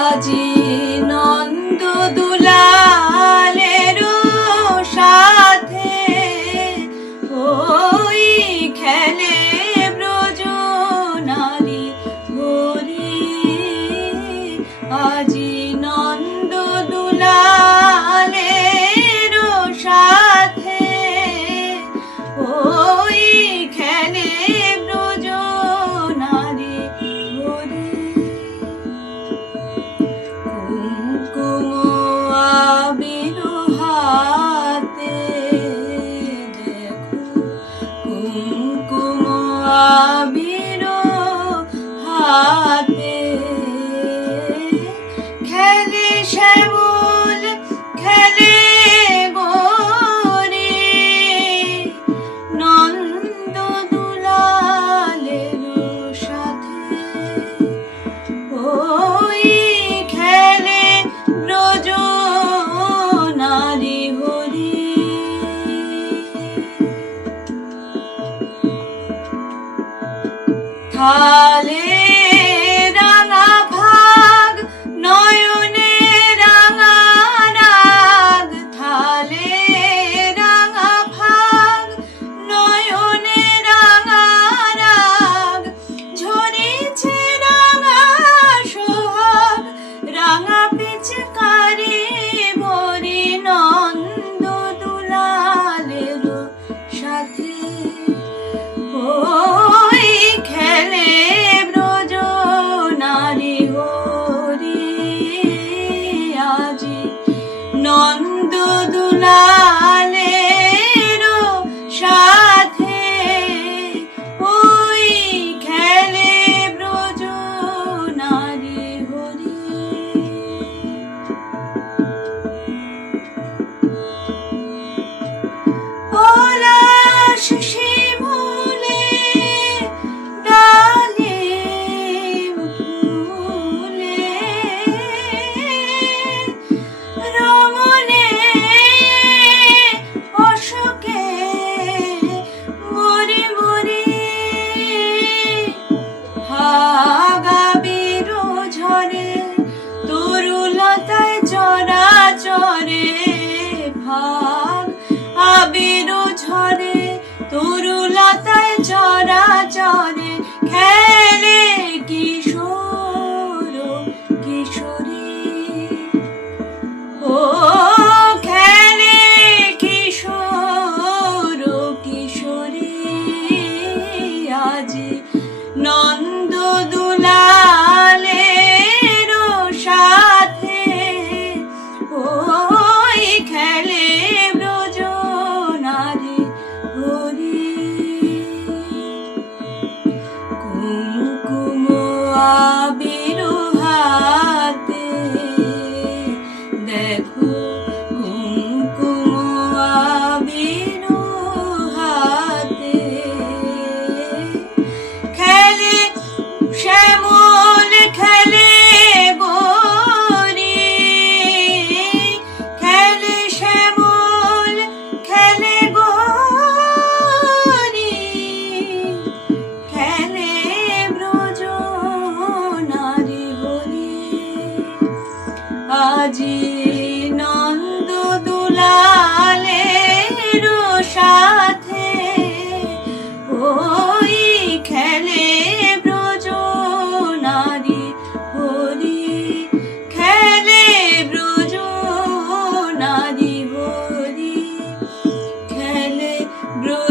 আজি নন্দ দুলালের সাথে ওই খেলে ব্রজ নারী হরি। আজি নন্দ দুলালের সাথে ওই খেলে ব্রজ নারী হরি। কুমকুম আবির হাতে খেলে শ্যামল খেলে গরি। নন্দ দুলালের সাথে ওই খেলে ব্রজ নারী হরি। থালে রাঙা ভাগ নয়নে রাঙা রাগ। থালে রাঙা ভাগ নয়নে রাঙা রাগ। ঝরেছে রাঙা সোহাগ রাঙা পিচকারি ভরি। নন্দ দুলালের সাথে ওই খেলে ব্রজ নারী হরি। আজি নন্দ দুলালের সাথে ওই খেলে ব্রজ নারী হরি। পলাশ শিমুলে ডালে ফুলে রমণে অশোকে মরি মরি। ভাগাবির ঝরে তরুলতায় চরাচরে। ভাগ আবির ঝরে তরুলতায় চরাচরে। খেলে কিশোর কিশোরী ও খেলে কিশোর কিশোরী। আজি নন্দ দুলালের সাথে ওই খেলে ব্রজ নারী হরি। কুমকুম আবির হাতে দেখো। কুমকুম আবির হাতে খেলে শ্যামল খেলে গরি। খেলে শ্যামল খেলে গরি। খেলে ব্রজ নারী হরি। আজি নন্দ দুলালের সাথে ওই খেলে ব্রজ নারী হরি। খেলে ব্রজ নারী হরি। খেলে ব্রজ